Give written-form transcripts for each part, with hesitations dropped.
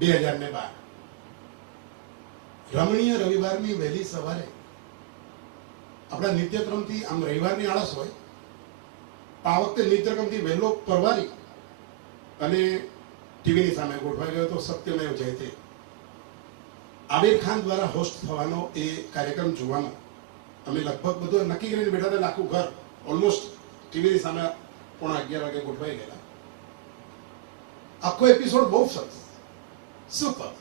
2012 રમણીય રવિવારની વહેલી સવારે આપણા નિત્યક્રમથી આમ રવિવારની આળસ હોય, આ વખતે નિત્યક્રમથી વહેલો પરવારી અને ટીવીની સામે ગોઠવાઈ ગયો તો સત્યમેવ જયતે આમિર ખાન દ્વારા હોસ્ટ થવાનો એ કાર્યક્રમ જોવાનો અમે લગભગ બધું નક્કી કરીને બેઠા હતા. આખું ઘર ઓલમોસ્ટ ટીવીની સામે 11:30 વાગે ગોઠવાઈ ગયેલા. આખો એપિસોડ બહુ સરસ, સુપર,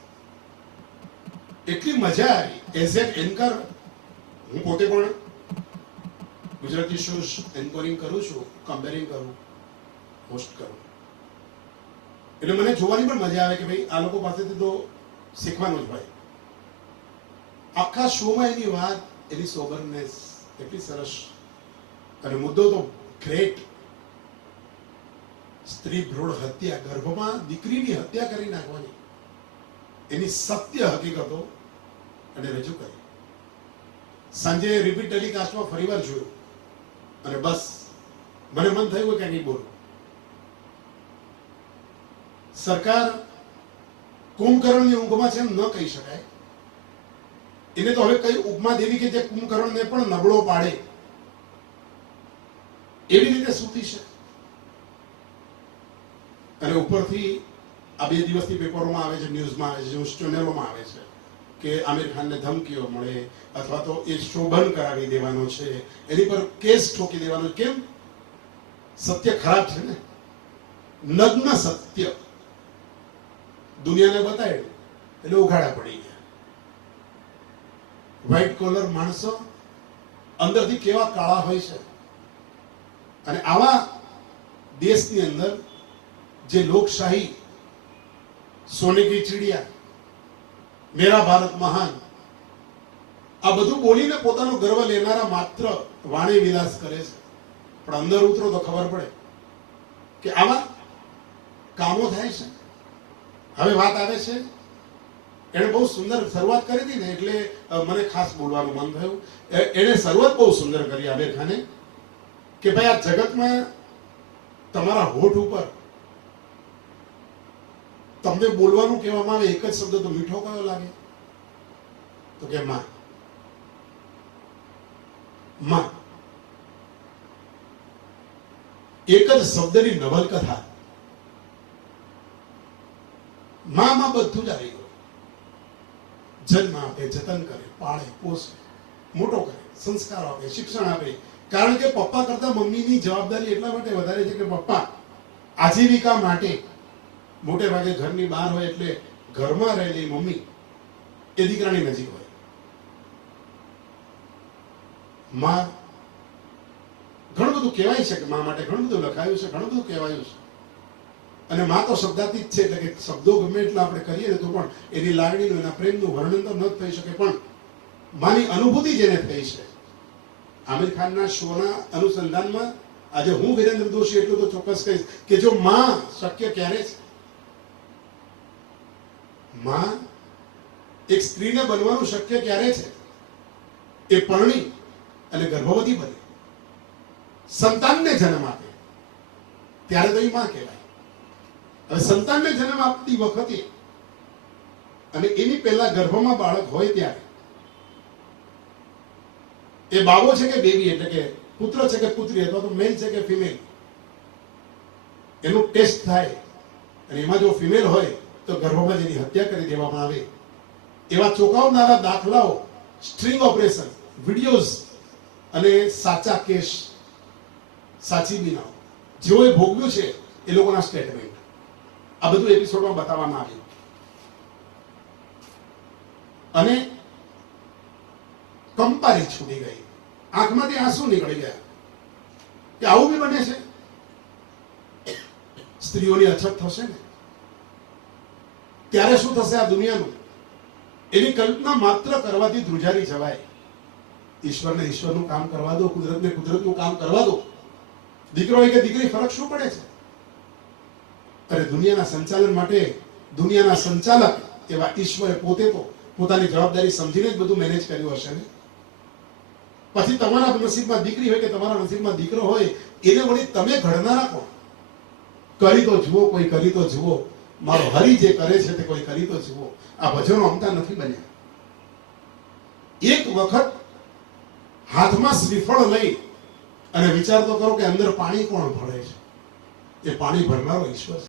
એટલી મજા આવી. એઝ એન એન્કર હું પોતે પણ ગુજરાતી શોઝ એન્કરિંગ કરું છું, કમ્પેરિંગ કરું, હોસ્ટ કરું, એટલે મને જોવાની પણ મજા આવે કે ભાઈ આ લોકો પાસેથી તો શીખવાનું જ હોય. આખા શોમાં એની વાત, એની સોબરનેસ એટલી સરસ, અને મુદ્દો તો ગ્રેટ. સ્ત્રી ભ્રૂણ હત્યા, ગર્ભમાં દીકરીની હત્યા કરી નાખવાની એની સત્ય હકીકતો અને રજૂ કરી. સાંજે રિપીટ ટેલિકાસ્ટમાં ફરીવાર જોયું અને બસ મને મન થયું કે કંઈક બોલું. સરકાર કુંભકર્ણની ઊંઘમાં છે એમ ન કહી શકાય. એને તો હવે કઈ ઉપમા દેવી કે જે કુંભકર્ણને પણ નબળો પાડે એવી રીતે સૂતી છે. અને ઉપરથી આ 2 દિવસથી પેપરોમાં આવે છે, ન્યૂઝમાં આવે છે, ન્યૂઝ ચેનલોમાં આવે છે કે આમિર ખાનને ધમકીઓ મળે અથવા તો એ શો બંધ કરાવી દેવાનો છે, એની પર કેસ ઠોકી દેવાનો. કેમ? સત્ય ખરાબ છે ને, નગ્ન સત્ય દુનિયાને બતાવ્યું એટલે ઉઘાડા પડી ગયા. વ્હાઇટ કોલર માણસો અંદરથી કેવા કાળા હોય છે. અને આવા દેશની અંદર જે લોકશાહી, સોને કી ચિડિયા, મેરા ભારત મહાન, આ બધું બોલીને પોતાનો ગર્વ લેનારા માત્ર વાણી વિલાસ કરે છે. પણ અંદર ઉતરો તો ખબર પડે કે આવા કામો થાય છે. હવે વાત આવે છે, એણે બહુ સુંદર શરૂઆત કરી હતી ને એટલે મને ખાસ બોલવાનું મન થયું. એણે શરૂઆત બહુ સુંદર કરી આમિર ખાને કે ભાઈ આ જગતમાં તમારા હોઠ ઉપર તમને બોલવાનું કહેવામાં આવે એક જ શબ્દ તો મીઠો કયો લાગે? તો કે માં. માં એક જ શબ્દની નવલકથા. માં બધું જ આવી ગયું. જન્મ આપે, જતન કરે, પાળે, પોષે, મોટો કરે, સંસ્કાર આપે, શિક્ષણ આપે. કારણ કે પપ્પા કરતા મમ્મીની જવાબદારી એટલા માટે વધારે છે કે પપ્પા આજીવિકા માટે મોટે ભાગે ઘરની બહાર હોય, એટલે ઘરમાં રહેલી મમ્મી એ દીકરાની નજીક હોય. માં ઘણું બધું કહેવાય છે કે માં માટે ઘણું બધું લખાયું છે, ઘણું બધું કહેવાયું છે. અને માં તો શબ્દાતીત છે, એટલે કે શબ્દો ગમે એટલા આપણે કરીએ ને તો પણ એની લાગણીનું, એના પ્રેમનું વર્ણન તો ન થઈ શકે. પણ માની અનુભૂતિ જેને થઈ છે, આમિર ખાનના શોના અનુસંધાનમાં આજે હું વિરેન્દ્ર દોશી એટલું તો ચોક્કસ કહીશ કે જો માં શક્ય ક્યારે છે, માં એક સ્ત્રીને બનવાનું શક્ય ક્યારે છે? એ પરણી અને ગર્ભવતી બને, સંતાનને જન્મ આપે, ત્યારે તો એ માં કહેવાય. હવે સંતાનને જન્મ આપતી વખતે અને એની પહેલા ગર્ભમાં બાળક હોય ત્યારે એ બાબો છે કે બેબી, એટલે કે પુત્ર છે કે પુત્રી, અથવા તો મેલ છે કે ફિમેલ, એનું ટેસ્ટ થાય. અને એમાં જો ફિમેલ હોય તો ગર્ભમાં જેની હત્યા કરી દેવામાં આવે. એવા ચોંકાવનારા દાખલાઓ, સ્ટ્રિંગ ઓપરેશન, વિડીયોઝ અને સાચા કેસ, સાચી બીનાઓ જેઓએ ભોગવ્યું છે એ લોકોના સ્ટેટમેન્ટ, આ બધું એપિસોડમાં બતાવવામાં આવ્યું. અને કંપારી છૂટી ગઈ, આંખમાંથી આંસુ નીકળી ગયા કે આવું બી બને છે. સ્ત્રીઓની અછત થશે ને ત્યારે શું થશે આ દુનિયાનું? એની કલ્પના માત્ર કરવાથી ધ્રુજારી જવાય. ઈશ્વરને ઈશ્વરનું કામ કરવા દો, કુદરતને કુદરતનું કામ કરવા દો. દીકરો હોય કે દીકરી, ફરક શું પડે છે? અરે દુનિયાના સંચાલન માટે દુનિયાના સંચાલક એવા ઈશ્વરે પોતે તો પોતાની જવાબદારી સમજીને જ બધું મેનેજ કર્યું હશે ને. પછી તમારા નસીબમાં દીકરી હોય કે તમારા નસીબમાં દીકરો હોય, એને વળી તમે ઘડનારા કોણ? કરી તો જુઓ, કોઈ કરી તો જુઓ. મારો હરી જે કરે છે તે કોઈ કરી તો જુઓ. આ ભજનો અમતા નથી બન્યા. એક વખત હાથમાં શ્રીફળ લઈ અને વિચાર તો કરો કે અંદર પાણી કોણ ભરે છે. એ પાણી ભરનારો ઈશ્વર છે.